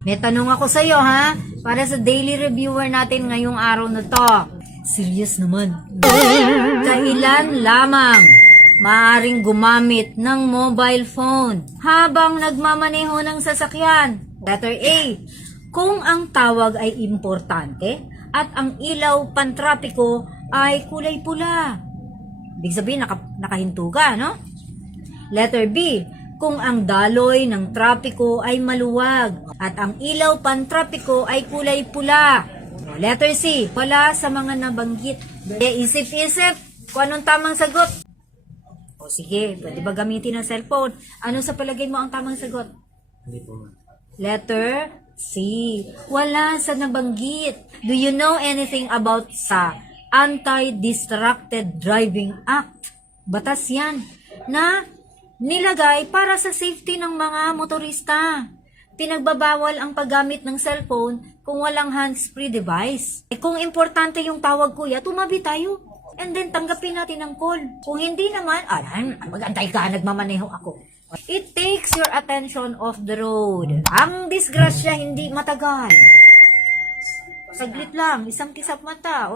May tanong ako sa iyo ha, para sa daily reviewer natin ngayong araw na to. Serious naman. Kailan lamang maaaring gumamit ng mobile phone habang nagmamaneho ng sasakyan? Letter A, kung ang tawag ay importante at ang ilaw pantrapiko ay kulay pula. Ibig sabihin, nakahinto ka, no? Letter B, kung ang daloy ng trapiko ay maluwag at ang ilaw pantrapiko ay kulay pula. Letter C, wala sa mga nabanggit. Isip-isip kung anong tamang sagot. O sige, pwede ba gamitin ang cellphone? Ano sa palagay mo ang tamang sagot? Hindi po. Letter C, wala sa nabanggit. Do you know anything about sa Anti-Distracted Driving Act? Batas yan na nilagay para sa safety ng mga motorista. Pinagbabawal ang paggamit ng cellphone kung walang hands-free device. Kung importante yung tawag, kuya, tumabi tayo. And then tanggapin natin ang call. Kung hindi naman, mag-antay ka, nagmamaneho ako. It takes your attention off the road. Ang disgrasya hindi matagal. Saglit lang, isang kisap mata.